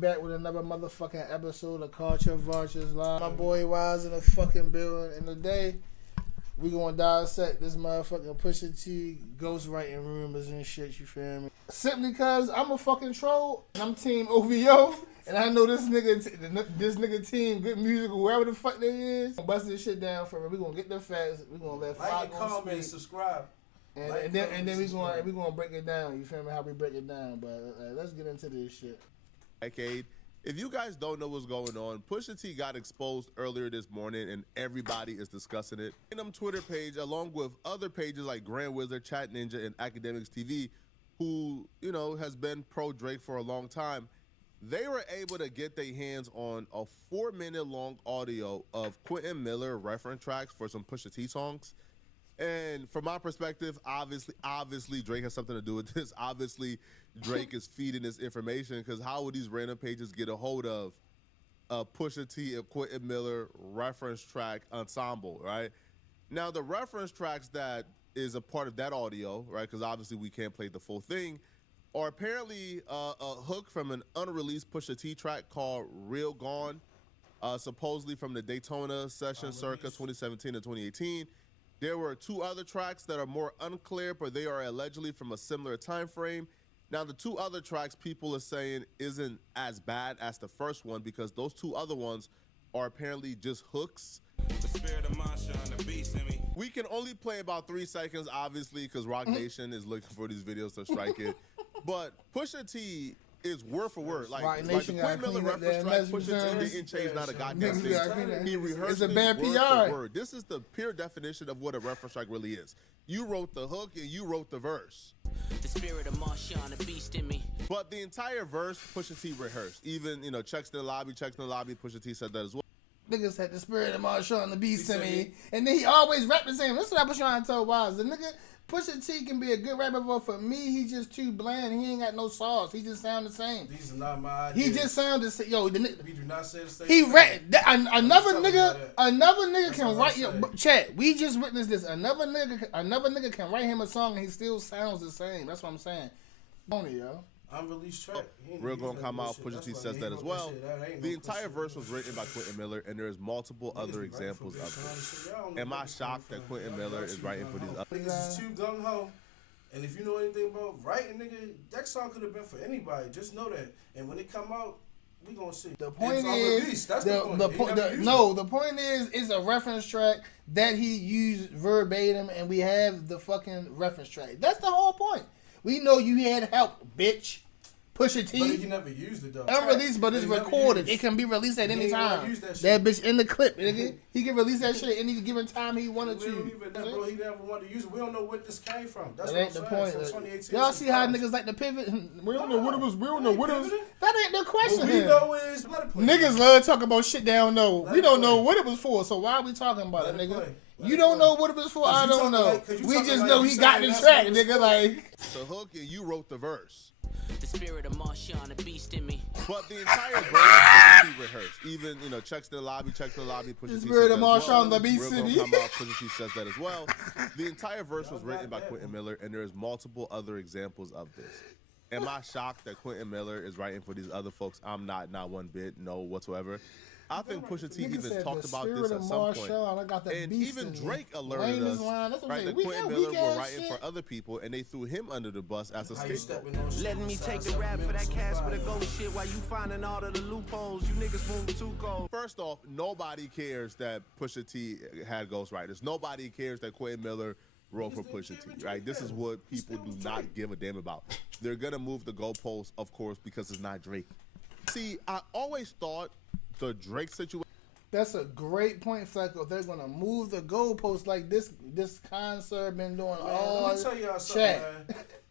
back with another motherfucking episode of Culture Vultures Live. My boy Wise in the fucking building. And today, we gonna dissect this motherfucking Pusha T ghostwriting rumors and shit, you feel me? Simply cause I'm a fucking troll, and I'm team OVO, and I know this nigga team Good Music, whoever the fuck they is. Bust this shit down for me. We gonna get the facts. We gonna let like, comment, subscribe. And then we gonna break it down. You feel me? How we break it down. But let's get into this shit. Decade. If you guys don't know what's going on, Pusha T got exposed earlier this morning, and everybody is discussing it. In Twitter page, along with other pages like Grand Wizard, Chat Ninja, and Academics TV, who has been pro Drake for a long time, they were able to get their hands on a 4-minute long audio of Quentin Miller reference tracks for some Pusha T songs. And from my perspective, obviously Drake has something to do with this. Obviously, Drake is feeding this information, because how would these random pages get a hold of a Pusha T and Quentin Miller reference track ensemble, right? Now, the reference tracks that is a part of that audio, right, because obviously we can't play the full thing, are apparently a hook from an unreleased Pusha T track called Real Gone, supposedly from the Daytona session circa 2017 and 2018. There were 2 other tracks that are more unclear, but they are allegedly from a similar time frame. Now, the 2 other tracks people are saying isn't as bad as the first one, because those 2 other ones are apparently just hooks. The spirit of Masha on the beast in me. We can only play about 3 seconds, obviously, because Rock Nation is looking for these videos to strike it. But Pusha T is word for word. Like the Quentin Miller reference track, Pusha T didn't change not a goddamn thing. He rehearsed it word for word. This is the pure definition of what a reference track really is. You wrote the hook and you wrote the verse. The spirit of Marshawn, the beast in me. But the entire verse, Pusha T rehearsed. Even, checks in the lobby, Pusha T said that as well. Niggas had the spirit of Marshawn, the beast in me. And then he always rap the same. This is what I was trying to tell Wise. The nigga, Pusha T can be a good rapper, but for me, he's just too bland. He ain't got no sauce. He just sound the same. These are not my ideas. He just sound the same. Yo, the nigga. We do not say the same. He rap. Another nigga can write. Chat. We just witnessed this. Another nigga can write him a song and he still sounds the same. That's what I'm saying. On it, yo. Unreleased track. Real gonna come out. Pusha T says that as well. The entire verse was written by Quentin Miller, and there's multiple other examples of this. Am I shocked that Quentin Miller is writing for these other? Niggas is too gung ho, and if you know anything about writing, nigga, that song could have been for anybody. Just know that. And when it come out, we gonna see. The point is, the point is, it's a reference track that he used verbatim, and we have the fucking reference track. That's the whole point. We know you had help, bitch. Pusha T. But he never used it though. Unreleased, but it's recorded. It can be released at any time. That bitch in the clip, nigga. He can release that shit any given time he wanted to. Bro, he never wanted to use it. We don't know where this came from. That's that ain't the point. Y'all see how niggas like to pivot? We don't know what it was. We don't know what it was. That ain't the question. What we know is niggas love talking about shit they don't know. We don't know what it was for, so why are we talking about it, nigga? You don't know what it was for. I don't know. We just know he got the track, nigga. Like the hook, and you wrote the verse. The spirit of Marshawn, the beast in me. But the entire verse Pusha T rehearsed. Even, checks in the lobby, Pusha T. The spirit of Marshawn, the beast in me. Pusha T says that as well. The entire verse was written by Quentin Miller, and there's multiple other examples of this. Am I shocked that Quentin Miller is writing for these other folks? I'm not one bit, no whatsoever. I think Pusha T even talked about this at some point. And even Drake alerted us that Quentin Miller was writing for other people, and they threw him under the bus as a scapegoat. Letting me take the rap for that cash with a gold shit while you finding all of the loopholes. You niggas moving too cold. First off, nobody cares that Pusha T had ghostwriters. Nobody cares that Quentin Miller wrote for Pusha T, right? This is what people do not give a damn about. They're going to move the goalposts, of course, because it's not Drake. See, I always thought the Drake situation. That's a great point, Flacco. They're gonna move the goalposts like this concert been doing all. Let me tell y'all something,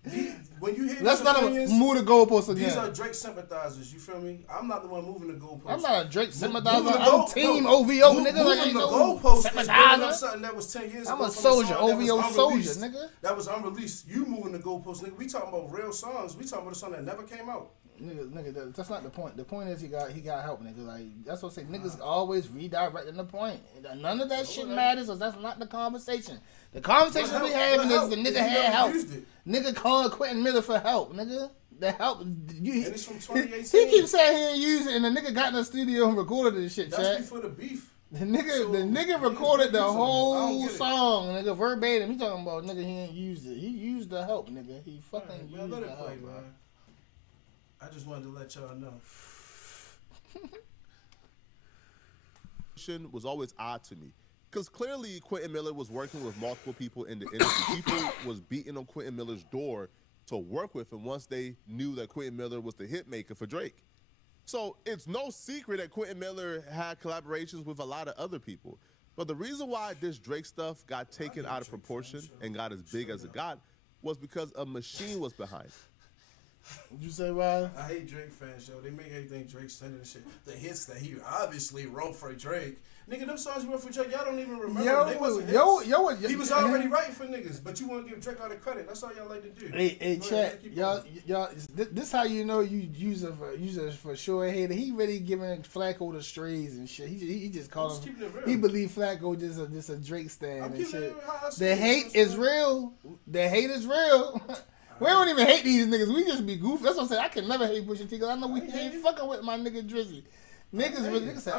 man. When you hear let's not move the goalposts again. These are Drake sympathizers. You feel me? I'm not the one moving the goalposts. I'm not a Drake sympathizer. I'm team OVO, nigga. Like, ain't no sympathizer. Something that was 10 years ago. I'm a soldier, OVO soldier, nigga. That was unreleased. You moving the goalposts, nigga. We talking about real songs. We talking about a song that never came out. Nigga, that's not the point. The point is he got help, nigga. Like that's what I say. Niggas always redirecting the point. None of that shit matters, because that's not the conversation. The conversation we having is the nigga had help. Nigga called Quentin Miller for help, nigga. The help. And it's from 2018. He keeps saying he ain't use it, and the nigga got in the studio and recorded this shit, That's chat. before the beef. The nigga, So, the nigga recorded the I whole don't get it. song, nigga, verbatim. He talking about nigga, he ain't used it. He used the help, nigga. He fucking Alright, used man, the let it help, play, bro. man. I just wanted to let y'all know. Was always odd to me. Because clearly Quentin Miller was working with multiple people in the industry. People was beating on Quentin Miller's door to work with him once they knew that Quentin Miller was the hit maker for Drake. So it's no secret that Quentin Miller had collaborations with a lot of other people. But the reason why this Drake stuff got taken out of proportion and got as big as it got was because a machine was behind it. What'd you say, Ryan? I hate Drake fans, yo. They make everything Drake sending and shit. The hits that he obviously wrote for Drake. Nigga, them songs he wrote for Drake, y'all don't even remember. They wasn't hits. He was already writing for niggas, but you want to give Drake all the credit. That's all y'all like to do. Hey, chat, y'all. This how you know you use it for sure. Hater. He really giving Flacco the strays and shit. He just called him. He believe Flacco just a Drake stand and shit. The hate is real. The hate is real. We don't even hate these niggas. We just be goofy. That's what I'm saying. I can never hate Pusha T because I know we ain't fucking with my nigga Drizzy. Niggas really say,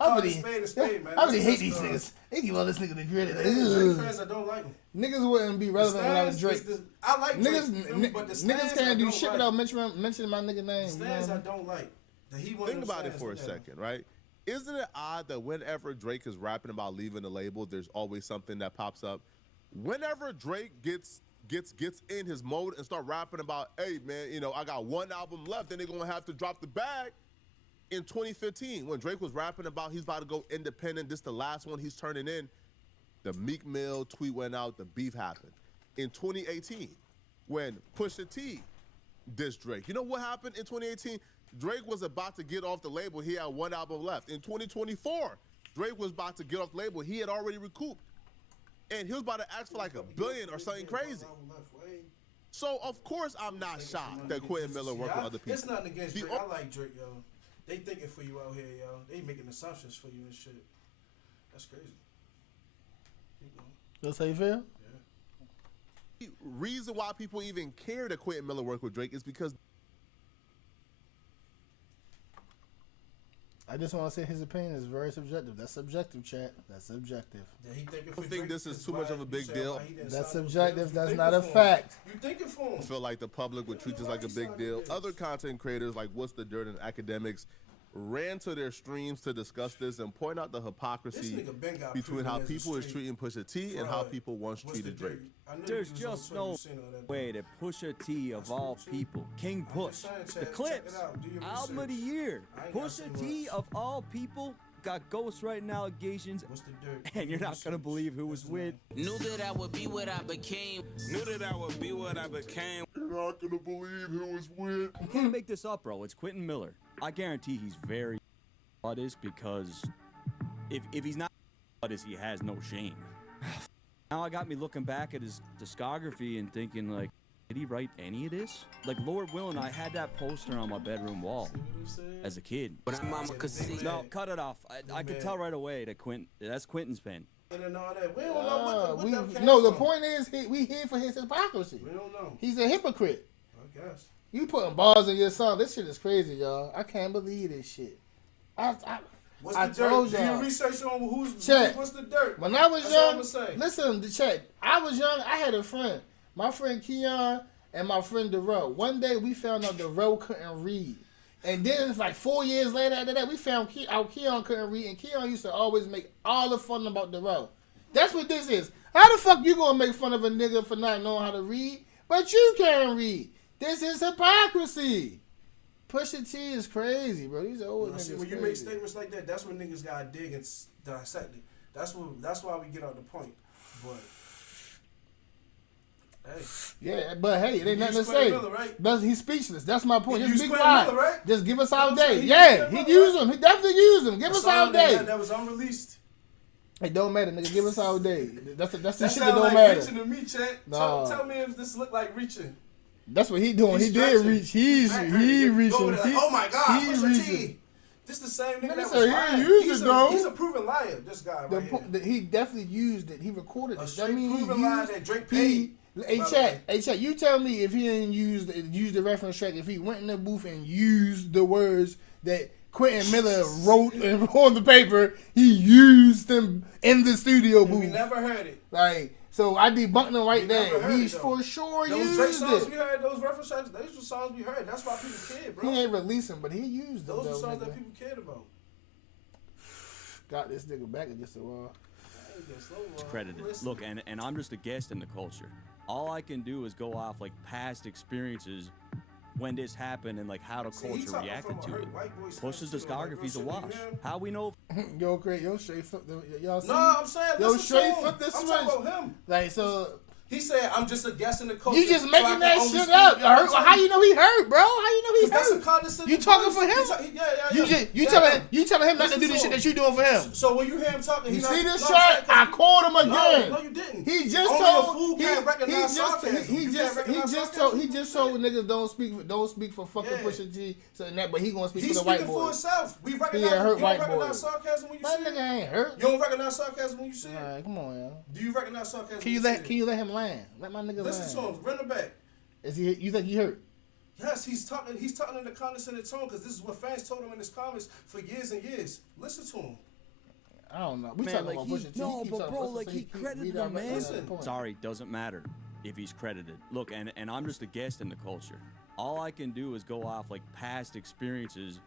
I really hate these niggas. They give all this nigga the credit. Drake fans that don't like him. Niggas wouldn't be relevant without Drake. I like Drake, but the niggas can't do shit without mentioning my nigga name. The stands I don't like. Think about it for a second, right? Isn't it odd that whenever Drake is rapping about leaving the label, there's always something that pops up? Whenever Drake gets in his mode and start rapping about, hey man, you know, I got one album left, then they're gonna have to drop the bag. In 2015, when Drake was rapping about he's about to go independent, this the last one he's turning in, the Meek Mill tweet went out, the beef happened. In 2018, when Pusha T dissed Drake, you know what happened in 2018? Drake was about to get off the label. He had one album left. In 2024, Drake was about to get off the label. He had already recouped. And he was about to ask for like $1 billion or something crazy. So, of course, I'm not shocked that Quentin Miller worked with other people. It's nothing against Drake. I like Drake, yo. They thinking for you out here, yo. They making assumptions for you and shit. That's crazy. Keep going. That's how you feel? Yeah. The reason why people even care that Quentin Miller worked with Drake is because I just want to say his opinion is very subjective. That's subjective, chat. That's subjective. I think this is too much of a big deal. That's subjective. That's not a fact. You thinking for him? I feel like the public would treat this like a big deal. Other content creators like What's the Dirt and Academics ran to their streams to discuss this and point out the hypocrisy between how people is treating Pusha T and how people once treated Drake. There's just no way that Pusha T, of all people, King Push, the Clips, album of the year, Pusha T, of all people, got ghostwriting allegations, and you're not gonna believe who was with. Knew that I would be what I became. Knew that I would be what I became. You're not gonna believe who was with. You can't make this up, bro. It's Quentin Miller. I guarantee he's very artist because if he's not artist, he has no shame. Now I got me looking back at his discography and thinking, like, did he write any of this? Like, Lord willing, I had that poster on my bedroom wall as a kid. But mama could see. No, cut it off. I could tell right away that that's Quentin's pen. And all that. We don't know what no, the point is, we here for his hypocrisy. We don't know. He's a hypocrite. I guess. You putting bars in your song. This shit is crazy, y'all. I can't believe this shit. What's I the told dirt? Do y'all. you research on what's the dirt? When I was That's young, all I'ma say. listen, check. I was young. I had a friend. My friend Keon and my friend Darrell. One day we found out Darrell couldn't read. And then it's like 4 years later after that, we found out Keon couldn't read. And Keon used to always make all the fun about Darrell. That's what this is. How the fuck you gonna make fun of a nigga for not knowing how to read, but you can't read? This is hypocrisy. Pusha T is crazy, bro. These are old niggas. When you make statements like that, that's when niggas gotta dig and dissect it. That's why we get out the point. But hey, yeah, but hey, it ain't nothing to say. Miller, right? He's speechless. That's my point. Just be Quentin quiet. Miller, right? Just give us our You know day. what I'm Yeah, saying? he used them. He definitely used them. Give us our day. That was unreleased. It don't matter, nigga. Give us our day. That's the shit that sound don't like matter. reaching to me, chat. No. Tell me if this look like reaching. That's what he doing. He's he did stretching. reach. He reaching. Like, oh my God, he Pusha reaching. T. This the same nigga Nigga that said was he lying. used it, though. He's a proven liar. This guy right here. He definitely used it. He recorded A it. straight That means proven lie that Drake paid. Hey, chat. You tell me if he didn't use the reference track, if he went in the booth and used the words that Quentin Miller wrote on the paper, he used them in the studio booth. We never heard it. Like, so I debunked him right there. He's for sure those used Drake songs it. we heard, those reference tracks, those were songs we heard. That's why people cared, bro. He ain't released them, but he used them. Those were songs nigga. that people cared about. Got this nigga back against the wall. It's credited. Look, and I'm just a guest in the culture. All I can do is go off like past experiences when this happened and like how the culture reacted to it. Pusha's discography's a wash. How we know? Yo, great. Yo, straight flip. Y'all see? No, I'm saying yo, straight flip this switch. I'm talking about him. Like so. He said, "I'm just a guest in the culture." You just making that shit up. How you know he hurt, bro? How you know he hurt? You talking for him? You telling him not to do the shit that you doing for him. So when you hear him talking, you see this shot? I called him again. No, you didn't. He just told. He just told niggas don't speak for fucking Pusha T. So that, but he gonna speak for the white boy. He's speaking for himself. We recognize. He hurt white recognize sarcasm when you see it. My nigga ain't hurt. You don't recognize sarcasm when you see it. All right, come on, yo. Do you recognize sarcasm? Can you let him land? Let my nigga land. Listen to him. Run it back. Is he? You think he hurt? Yes, he's talking in a condescending tone because this is what fans told him in his comments for years and years. Listen to him. I don't know. We man, talking like about Pusha T. No, but bro, like he credited him, man. Listen. Sorry, doesn't matter if he's credited. Look, and I'm just a guest in the culture. All I can do is go off like past experiences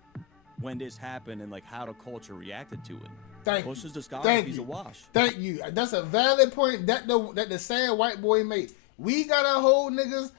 when this happened and like how the culture reacted to it. Thank Pusha's you. discography's a wash. Thank you. That's a valid point that the sad white boy made. We gotta hold niggas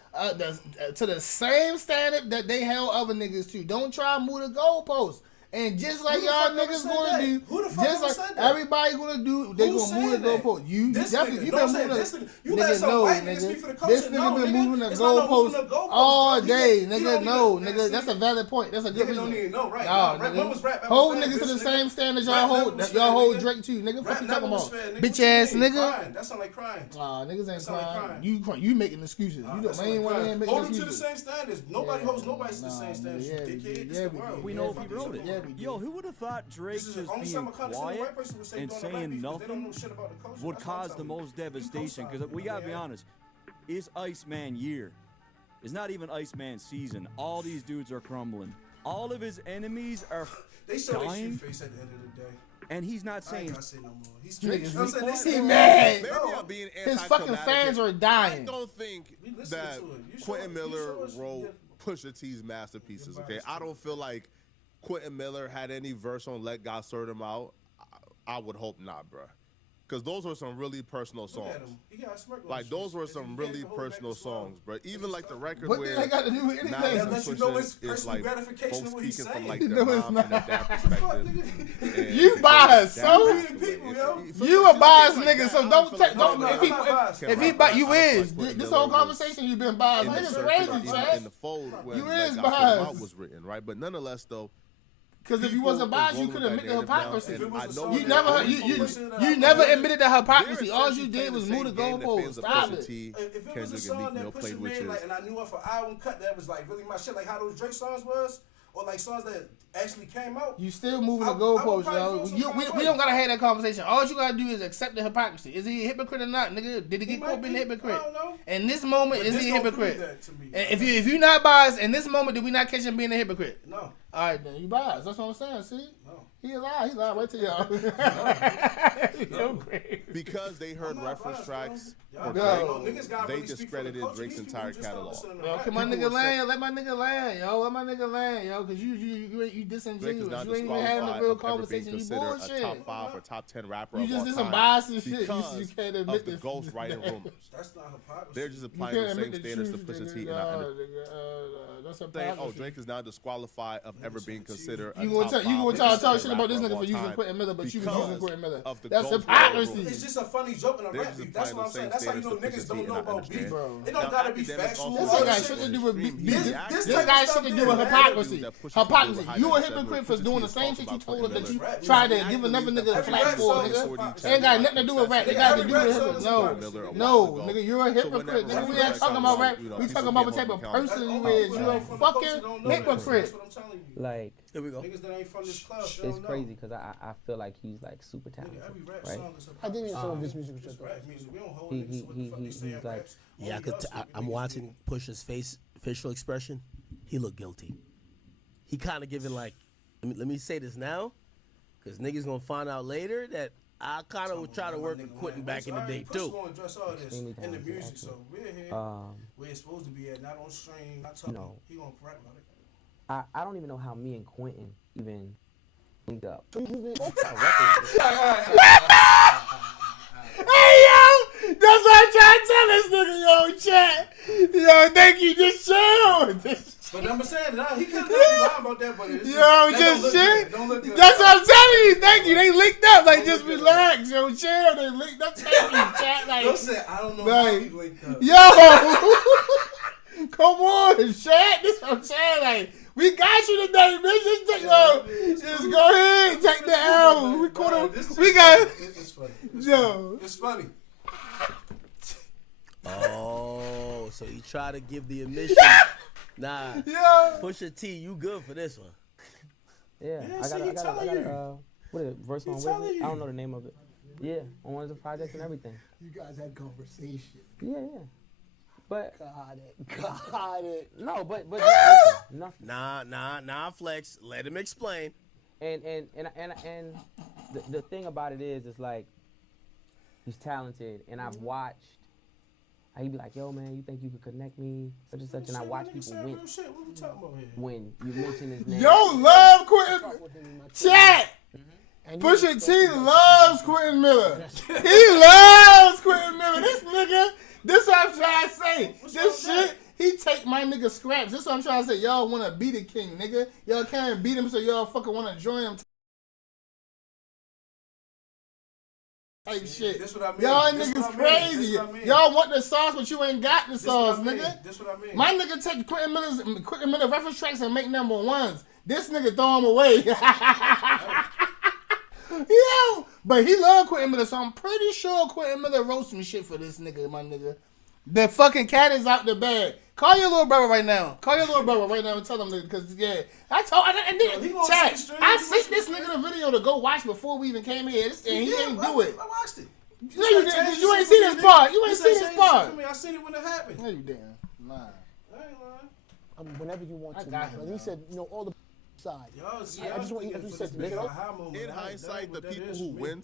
to the same standard that they held other niggas to. Don't try to move the goalposts. And just like y'all niggas gonna do, just like everybody gonna do, they gonna move the goalposts. You definitely, you been moving the nigga, no, nigga. This nigga been moving the goalposts all day, nigga. No, nigga, that's a valid point. That's a good reason. Hold niggas to the same standard y'all hold Drake too, nigga. Fuck you talking about, bitch ass nigga. That sound like crying. Nah, niggas ain't crying. You making excuses. You the main one here making excuses. Hold them to the same standards. Nobody holds nobody to the same standards. We know if he wrote it. Yo, who would have thought Drake just being quiet and saying nothing would cause the most devastation? Because we gotta be honest, it's Iceman year. It's not even Iceman season. All these dudes are crumbling. All of his enemies are dying. Face at the end of the day. And he's not saying. Say no more. He's mad. Being his fucking fans are dying. I don't think that Quentin Miller wrote Pusha T's masterpieces. Okay, I don't feel like Quentin Miller had any verse on Let God Sort Him Out. I would hope not, bruh. Because those were some really personal songs. Like, those were some really personal songs, bro. Even like the record where they got to do with anything? Is like folks speaking from like their mom and their dad perspective. You biased, so you a biased nigga. So don't. If he you is this whole conversation you been biased. Niggas crazy, Chad. In the fold where you is biased was written, right? But nonetheless, though. Because if you wasn't biased, you could admit the hypocrisy. You never admitted the hypocrisy. All you did was move the goalposts. Stop it. If it was a song that Pusha made, like, and I knew off an album cut that was like really my shit, like how those Drake songs was, or like songs that actually came out. You still moving the goalposts, yo. We don't gotta have that conversation. All you gotta do is accept the hypocrisy. Is he a hypocrite or not, nigga? Did he get caught being a hypocrite? I don't know. In this moment, is he a hypocrite? And if you're not biased, in this moment, did we not catch him being a hypocrite? No. All right, then you biased. That's what I'm saying. See, no. He lied. Wait till y'all. No. Because they heard reference tracks. They discredited Drake's entire catalog. Yo, can my nigga land? Let my nigga land, yo. Let my nigga land, yo. Because you disingenuous. You ain't even having a real conversation. You bullshit. A top 5 or top 10 rapper. You just did some bias and shit. You can't admit of the ghost writing rumors. That's not hypocrisy. They're just applying the same standards to Pusha T. That's saying, oh, Drake is now disqualified of ever being considered a you top 5. You gonna talk shit about this nigga for using Quentin Miller, but you was using Quentin Miller. That's hypocrisy. It's just a funny joke in a rap beef. That's what I'm saying. That's how you know niggas don't know about beef. It don't gotta be factual. This ain't got shit to do with beef. This got shit to do with hypocrisy. You a hypocrite for doing the same shit you told her that you tried to give another nigga a flat for, nigga. Ain't got nothing to do with rap. It got to do with hypocrite. No, nigga, you're a hypocrite. Nigga, we ain't talking about rap. We talking about what type of person you is. You're a fucking hypocrite. Like, here we go. Niggas that ain't from this club, it's crazy because I feel like he's like super talented, right? I think some of his music was just rap music. We don't hold niggas to what the fuck they say he's like, raps. Yeah, I'm watching Pusha's facial expression. He looked guilty. He kind of giving like, let me say this now, because niggas gonna find out later that I kind of would try to work with Quentin back in the day too. Pusha gonna address all this in the music, so we're here. Where it's supposed to be at, not on stream, not talking. He gonna rap about it. I don't even know how me and Quentin even linked up. Hey, yo! That's what I'm trying to tell this nigga, yo, chat. Yo, thank you, just chill. But I'm saying, he couldn't lie about that, but it's just chill. That's what I'm telling you. Thank you. They linked up. Like, just relax, yo, chill. They linked up. Thank you, chat. Like, don't say, I don't know how we linked up. Yo! Come on, chat. This what I'm saying. Like, we got you today, bitch. Just go ahead, take the L. We got. This is funny. It's funny. Oh, so you try to give the admission. Nah, Pusha T, you good for this one. Yeah, I got what is it, verse on Wizard? I don't know the name of it. Yeah, on one of the projects and everything. You guys had conversation. Yeah. But got it. No, but nothing. Nah, Flex. Let him explain. And the thing about it is, it's like he's talented, and I've watched. He'd be like, "Yo, man, you think you could connect me, such and such?" And I watch people win when you mention his name. Yo, love Quentin. Chat. Pusha T loves Quentin Miller. He loves Quentin Miller. This nigga. This what I'm trying to say. This shit, he take my nigga scraps. This what I'm trying to say. Y'all want to be the king, nigga. Y'all can't beat him, so y'all fucking want to join him. Type shit. This what I mean. Y'all niggas crazy. Y'all want the sauce, but you ain't got the sauce, nigga. This what I mean. My nigga take Quentin Miller reference tracks and make number ones. This nigga throw them away. Yo, but he love Quentin Miller, so I'm pretty sure Quentin Miller wrote some shit for this nigga, my nigga. The fucking cat is out the bag. Call your little brother right now. And tell him, because, yeah. I sent this nigga the video to go watch before we even came here, and he ain't do it. I watched it. No, you didn't. You ain't seen this part. You ain't seen this part. I seen it when it happened. No, you didn't. Nah. I ain't lying. Whenever you want to. Him, he said, all the side. Yo, I just want you to say In hindsight, the people who win